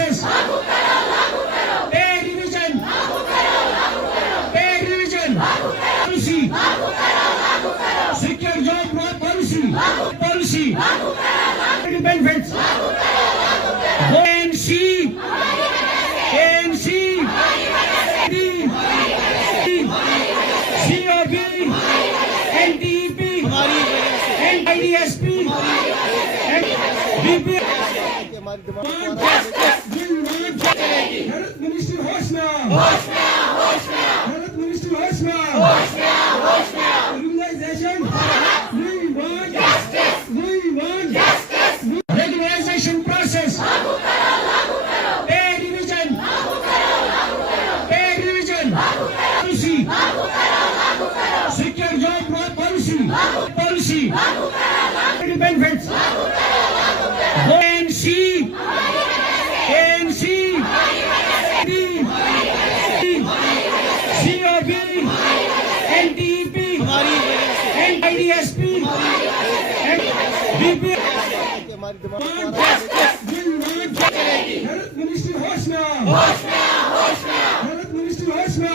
process. Pay revision. Pay revision. Policy. Secure job policy. Policy. Benefits. ANC. ANC. COB. NDP. IDSP. BP. Health Minister होश में Health Minister होश में Legalization. We want justice. We want justice. Legalization process. Pay revision. Pay revision. Policy. Secure job policy. Policy. Benefits. ANC. ANC. COB. NDP. IDSP. BP. Health Minister होश में Health Minister होश में